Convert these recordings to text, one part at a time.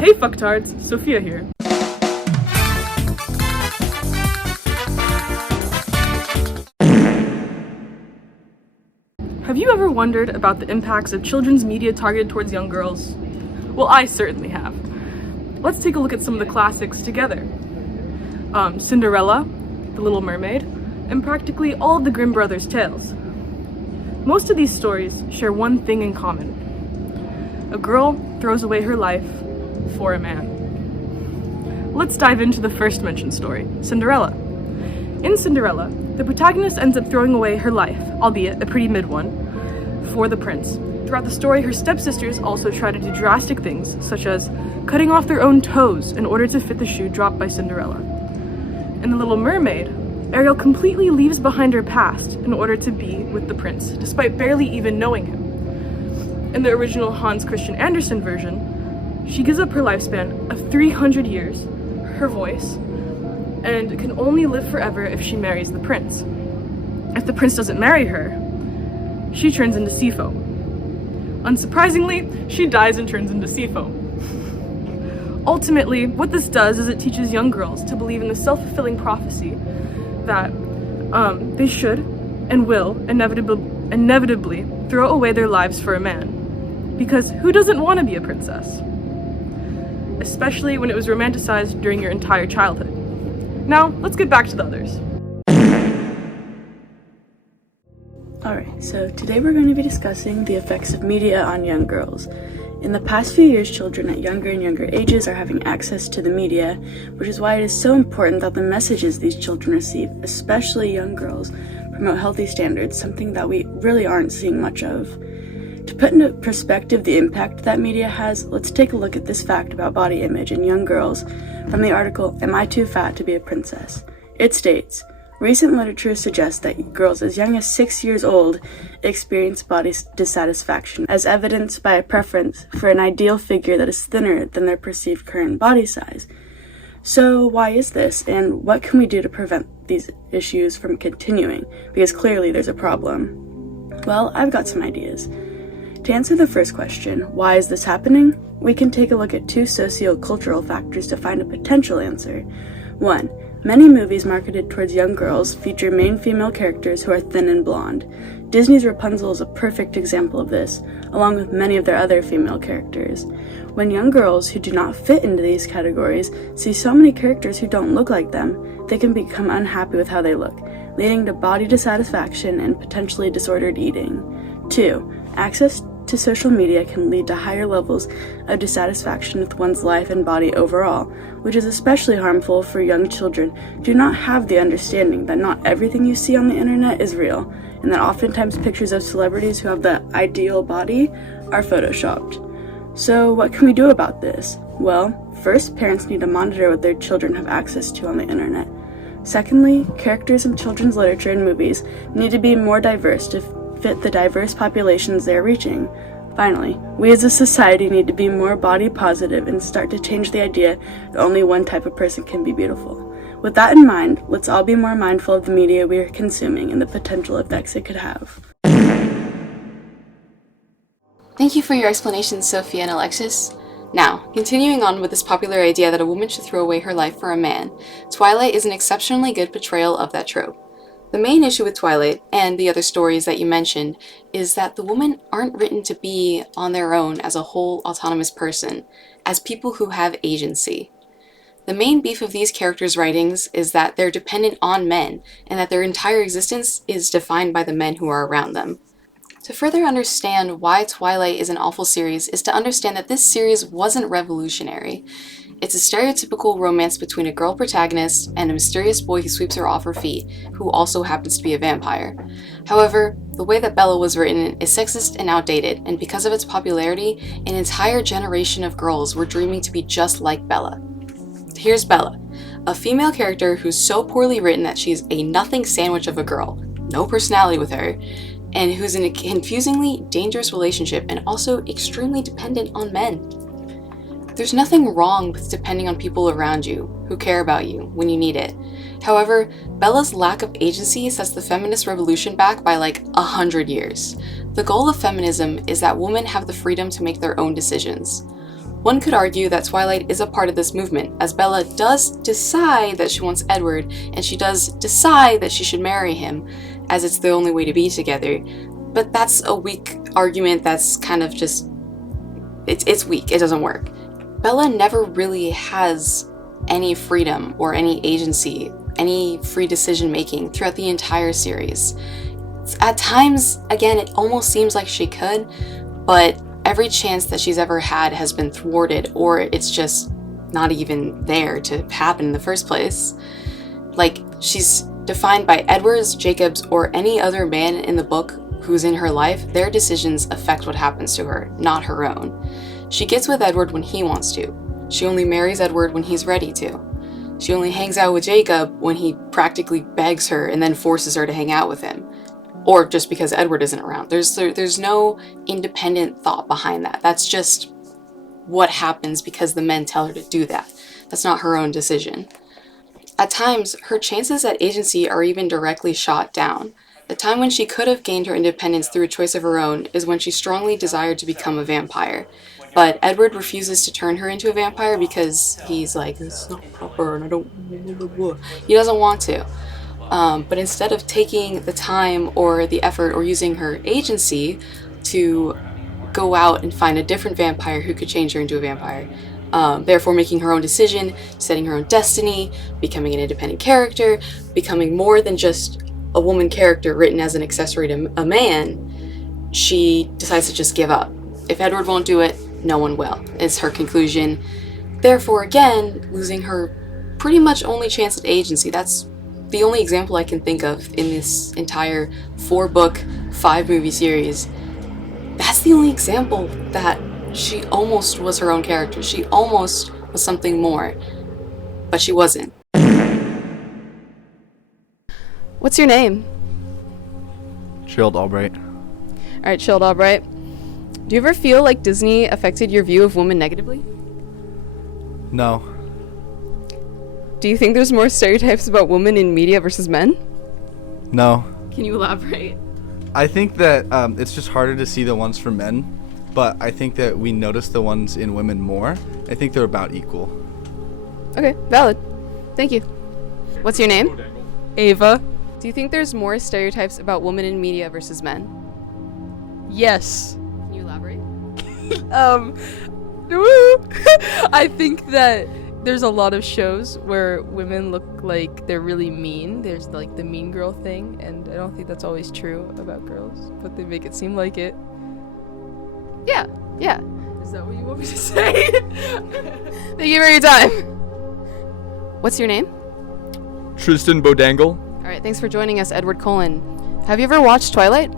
Hey fucktards, Sophia here. Have you ever wondered about the impacts of children's media targeted towards young girls? Well, I certainly have. Let's take a look at some of the classics together. Cinderella, The Little Mermaid, and practically all of the Grimm brothers' tales. Most of these stories share one thing in common. A girl throws away her life for a man. Let's dive into the first mentioned story, Cinderella. In Cinderella, the protagonist ends up throwing away her life, albeit a pretty mid one, for the prince. Throughout the story, her stepsisters also try to do drastic things, such as cutting off their own toes in order to fit the shoe dropped by Cinderella. In The Little Mermaid, Ariel completely leaves behind her past in order to be with the prince, despite barely even knowing him. In the original Hans Christian Andersen version, she gives up her lifespan of 300 years, her voice, and can only live forever if she marries the prince. If the prince doesn't marry her, she turns into sea foam. Unsurprisingly, she dies and turns into sea foam. Ultimately, what this does is it teaches young girls to believe in the self-fulfilling prophecy that they should and will inevitably throw away their lives for a man. Because who doesn't want to be a princess? Especially when it was romanticized during your entire childhood. Now, let's get back to the others. Alright, so today we're going to be discussing the effects of media on young girls. In the past few years, children at younger and younger ages are having access to the media, which is why it is so important that the messages these children receive, especially young girls, promote healthy standards, something that we really aren't seeing much of. To put into perspective the impact that media has, let's take a look at this fact about body image in young girls from the article, Am I Too Fat to Be a Princess? It states, recent literature suggests that girls as young as 6 years old experience body dissatisfaction, as evidenced by a preference for an ideal figure that is thinner than their perceived current body size. So why is this, and what can we do to prevent these issues from continuing? Because clearly there's a problem. Well, I've got some ideas. To answer the first question, why is this happening? We can take a look at two socio-cultural factors to find a potential answer. 1. Many movies marketed towards young girls feature main female characters who are thin and blonde. Disney's Rapunzel is a perfect example of this, along with many of their other female characters. When young girls who do not fit into these categories see so many characters who don't look like them, they can become unhappy with how they look, leading to body dissatisfaction and potentially disordered eating. 2. Access to social media can lead to higher levels of dissatisfaction with one's life and body overall, which is especially harmful for young children who do not have the understanding that not everything you see on the internet is real, and that oftentimes pictures of celebrities who have the ideal body are photoshopped. So what can we do about this? Well, first, parents need to monitor what their children have access to on the internet. Secondly, characters in children's literature and movies need to be more diverse to fit the diverse populations they are reaching. Finally, we as a society need to be more body positive and start to change the idea that only one type of person can be beautiful. With that in mind, let's all be more mindful of the media we are consuming and the potential effects it could have. Thank you for your explanations, Sophia and Alexis. Now, continuing on with this popular idea that a woman should throw away her life for a man, Twilight is an exceptionally good portrayal of that trope. The main issue with Twilight, and the other stories that you mentioned, is that the women aren't written to be on their own as a whole autonomous person, as people who have agency. The main beef of these characters' writings is that they're dependent on men, and that their entire existence is defined by the men who are around them. To further understand why Twilight is an awful series is to understand that this series wasn't revolutionary. It's a stereotypical romance between a girl protagonist and a mysterious boy who sweeps her off her feet, who also happens to be a vampire. However, the way that Bella was written is sexist and outdated, and because of its popularity, an entire generation of girls were dreaming to be just like Bella. Here's Bella, a female character who's so poorly written that she's a nothing sandwich of a girl, no personality with her, and who's in a confusingly dangerous relationship and also extremely dependent on men. There's nothing wrong with depending on people around you who care about you when you need it. However, Bella's lack of agency sets the feminist revolution back by like 100 years. The goal of feminism is that women have the freedom to make their own decisions. One could argue that Twilight is a part of this movement, as Bella does decide that she wants Edward, and she does decide that she should marry him, as it's the only way to be together. But that's a weak argument that's kind of just... It's weak, it doesn't work. Bella never really has any freedom or any agency, any free decision making throughout the entire series. At times, again, it almost seems like she could, but every chance that she's ever had has been thwarted, or it's just not even there to happen in the first place. Like, she's defined by Edward's, Jacob's, or any other man in the book who's in her life. Their decisions affect what happens to her, not her own. She gets with Edward when he wants to. She only marries Edward when he's ready to. She only hangs out with Jacob when he practically begs her and then forces her to hang out with him. Or just because Edward isn't around. There's no independent thought behind that. That's just what happens because the men tell her to do that. That's not her own decision. At times, her chances at agency are even directly shot down. The time when she could have gained her independence through a choice of her own is when she strongly desired to become a vampire. But Edward refuses to turn her into a vampire because he's like, it's not proper and I don't... He doesn't want to. But instead of taking the time or the effort or using her agency to go out and find a different vampire who could change her into a vampire, therefore making her own decision, setting her own destiny, becoming an independent character, becoming more than just a woman character written as an accessory to a man, she decides to just give up. If Edward won't do it, no one will, is her conclusion. Therefore, again, losing her pretty much only chance at agency. That's the only example I can think of in this entire 4-book, 5-movie series. That's the only example that she almost was her own character. She almost was something more, but she wasn't. What's your name? Chilled Albright. Alright, Chilled Albright. Do you ever feel like Disney affected your view of women negatively? No. Do you think there's more stereotypes about women in media versus men? No. Can you elaborate? I think that it's just harder to see the ones for men, but I think that we notice the ones in women more. I think they're about equal. Okay, valid. Thank you. What's your name? Ava. Do you think there's more stereotypes about women in media versus men? Yes. Can you elaborate? I think that there's a lot of shows where women look like they're really mean. There's like the mean girl thing, and I don't think that's always true about girls, but they make it seem like it. Yeah. Is that what you want me to say? Thank you for your time. What's your name? Tristan Bodangle. Alright, thanks for joining us, Edward Cullen. Have you ever watched Twilight?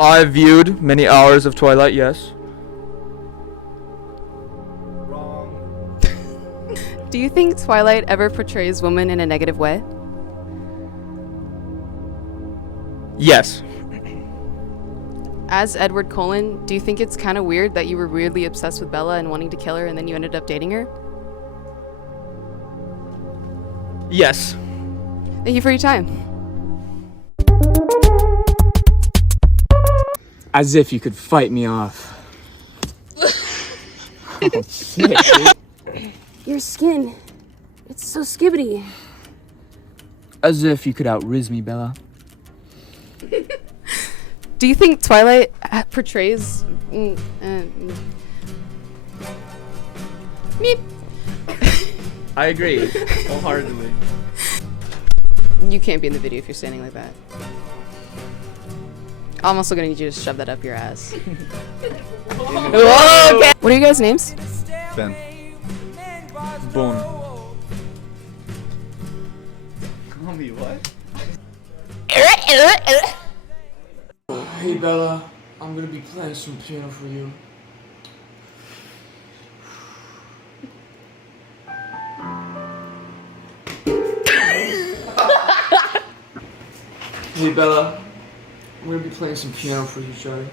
I've viewed many hours of Twilight, yes. Do you think Twilight ever portrays women in a negative way? Yes. As Edward Cullen, do you think it's kind of weird that you were weirdly obsessed with Bella and wanting to kill her and then you ended up dating her? Yes. Thank you for your time. As if you could fight me off. Oh, shit, dude. Your skin. It's so skibbity. As if you could outriz me, Bella. Do you think Twilight portrays... Meep. I agree, wholeheartedly. You can't be in the video if you're standing like that. I'm also gonna need you to shove that up your ass. Whoa, okay. What are you guys' names? Ben. Boom. Call me what? Hey, Bella. I'm gonna be playing some piano for you. Hey, Bella. I'm gonna be playing some piano for you, Charlie.